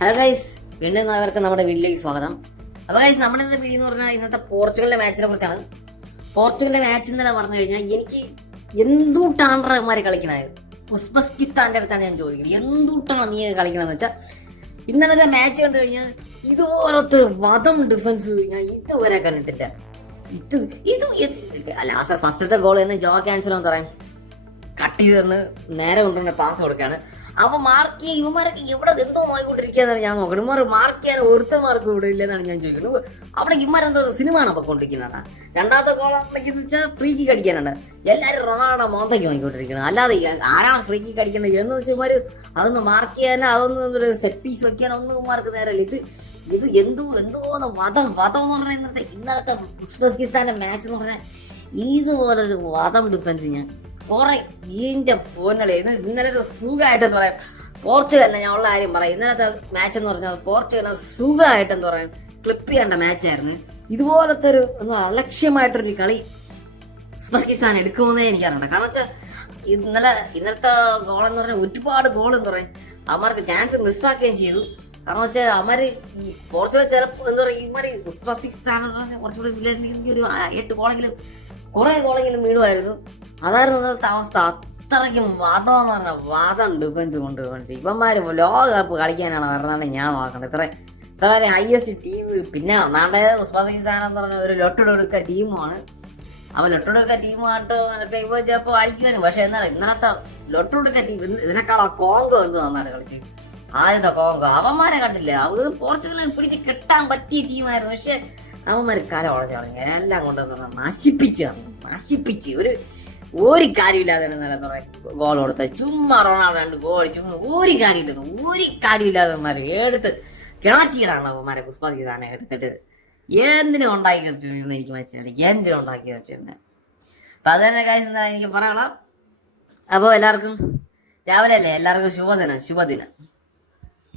Hello guys, വീണ്ടും അവർക്ക് നമ്മുടെ വീട്ടിലേക്ക് സ്വാഗതം. അപ്പൊ ഗൈസ്, നമ്മുടെ ഇന്നത്തെ വീഡിയോ എന്ന് പറഞ്ഞാൽ ഇന്നത്തെ പോർച്ചുഗലിന്റെ മാച്ചിനെ കുറിച്ചാണ്. പോർച്ചുഗലിന്റെ മാച്ച് എന്നല്ല പറഞ്ഞു കഴിഞ്ഞാൽ എനിക്ക് എന്തുട്ടാണ് ഇമാര് കളിക്കണത്. ഉസ്ബെക്കിസ്ഥാന്റെ അടുത്താണ് ഞാൻ ചോദിക്കുന്നത്, എന്തുട്ടാണ് നീ കളിക്കണമെന്ന് വെച്ചാൽ ഇന്നലത്തെ മാച്ച് കണ്ടു കഴിഞ്ഞാൽ ഇതുപോലത്തെ വധം ഡിഫൻസ് ഞാൻ ഇതുവരെ കണ്ടിട്ടില്ല. ലാസ്റ്റ് ഫസ്റ്റത്തെ ഗോൾ തന്നെ ജോ ക്യാൻസൽ എന്ന് പറയാൻ കട്ട് ചെയ്ത് നേരെ കൊണ്ടുവന്ന പാസ് കൊടുക്കുകയാണ്. അപ്പൊ മാർക്ക് ചെയ്യാൻ ഇവന്മാരൊക്കെ എവിടെ എന്തോ നോക്കിക്കൊണ്ടിരിക്കുകയെന്നാണ് ഞാൻ നോക്കണം. ഇവന്മാർ മാർക്ക് ചെയ്യാൻ ഒരുത്തമാർക്ക് ഇവിടെ ഇല്ലെന്നാണ് ഞാൻ ചോദിക്കുന്നത്. അവിടെ ഇവന്മാരെന്തോ സിനിമയാണ് അപ്പൊ കൊണ്ടിരിക്കുന്നതാണ്. രണ്ടാമത്തെ ഗോളാണെന്ന് വെച്ചാൽ ഫ്രീ കിക്ക് അടിക്കാനുണ്ട്. എല്ലാവരും റൊണാൾഡോ മോന്തയ്ക്ക് നോക്കിക്കൊണ്ടിരിക്കുന്നത്. അല്ലാതെ ആരാണ് ഫ്രീ കിക്ക് അടിക്കേണ്ടത് എന്ന് വെച്ചാൽ ഇവന്മാർ അതൊന്ന് മാർക്ക് ചെയ്യാനോ അതൊന്നും സെറ്റ് പീസ് വെക്കാനോ ഒന്നും ഇവന്മാർക്ക് നേരമല്ല. ഇത് എന്തോന്ന് വധം എന്ന് പറഞ്ഞാൽ ഇന്നലത്തെ ഉസ്ബെക്കിസ്ഥാന്റെ മാച്ച് എന്ന് പറഞ്ഞാൽ ഇതുപോലൊരു വധം ഡിഫൻസ് ഞാൻ കുറെ ഇതിന്റെ പോന്നളെ ഇന്നലത്തെ സുഖമായിട്ടെന്ന് പറയാം. പോർച്ചുഗലിനെ ഞാൻ ഉള്ള കാര്യം പറയാം. ഇന്നലത്തെ മാച്ച് എന്ന് പറഞ്ഞാൽ പോർച്ചുഗലിനെ സുഖമായിട്ടെന്ന് പറയാം ക്ലിപ്പ് ചെയ്യേണ്ട മാച്ചായിരുന്നു. ഇതുപോലത്തെ ഒരു അലക്ഷ്യമായിട്ടൊരു കളി ഉസ്ബെക്കിസ്ഥാൻ എടുക്കുമെന്നേ എനിക്കറിയണ്ട. കാരണം വെച്ചാൽ ഇന്നലത്തെ ഗോളെന്ന് പറഞ്ഞാൽ ഒരുപാട് ഗോൾ എന്ന് പറയും അവന്മാർക്ക് ചാൻസ് മിസ്സാക്കുകയും ചെയ്തു. കാരണം വെച്ചാൽ അവന്മാര് ഈ പോർച്ചുഗൽ ചിലപ്പോൾ എന്താ പറയുക ഇവന്മാര് ഉസ്ബെക്കിസ്ഥാൻ കുറച്ചുകൂടി ഒരു 8 ഗോളെങ്കിലും കുറെ ഗോളെങ്കിലും വീണുമായിരുന്നു. അതായിരുന്നു ഇന്നത്തെ അവസ്ഥ. അത്രയ്ക്കും വാദം എന്ന് പറഞ്ഞാൽ വാദം ഡിഫൻസ് കൊണ്ട് ഇവന്മാര് ലോകകപ്പ് കളിക്കാനാണ് പറഞ്ഞാണ് ഞാൻ നോക്കുന്നത്. ഇത്ര ഹൈയസ്റ്റ് ടീം. പിന്നെ ഒന്നാണ്ട് ഉസ്ബെക്കിസ്ഥാൻ എന്ന് പറഞ്ഞ ഒരു ലൊട്ടെടുക്ക ടീമാണ്. അവ ലൊട്ടെടുക്ക ടീമായിട്ട് ഇവ ചിലപ്പോൾ അടിക്കുവാനും. പക്ഷെ എന്നാൽ ഇന്നലത്തെ ലൊട്ടെടുക്ക ടീം ഇതിനേക്കാൾ കോങ്കോ എന്ത് നന്നായിട്ട് കളിച്ച്. ആദ്യത്തെ കോങ്കോ അവന്മാരെ കണ്ടില്ല. അത് പോർച്ചുഗലിനെ പിടിച്ച് കെട്ടാൻ പറ്റിയ ടീമായിരുന്നു. പക്ഷെ അവന്മാര് കല ഉളച്ച് കളഞ്ഞു. എല്ലാം കൊണ്ടുവന്ന് നശിപ്പിച്ച് ഒരു കാര്യമില്ലാതെ ഗോൾ കൊടുത്ത ചുമ്മാ റൊണാൾഡോ 2 ഗോൾ ചുമ്മാ ഒരു കാര്യമില്ലാതെ എടുത്ത് കിണറ്റിയിടാണ് അവന്മാരെ ഉസ്ബെക്കിസ്ഥാനെ എടുത്തിട്ട് എന്തിനും ഉണ്ടാക്കി വെച്ചിട്ടുണ്ടെന്ന് എനിക്ക് മനസ്സിലായി. എന്തിനും ഉണ്ടാക്കി വെച്ചിട്ടുണ്ട്. അപ്പൊ അത് തന്നെ കാര്യം എന്താ എനിക്ക് പറയാനുള്ള. അപ്പോൾ എല്ലാവർക്കും രാവിലെ അല്ലേ, എല്ലാവർക്കും ശുഭദിനം.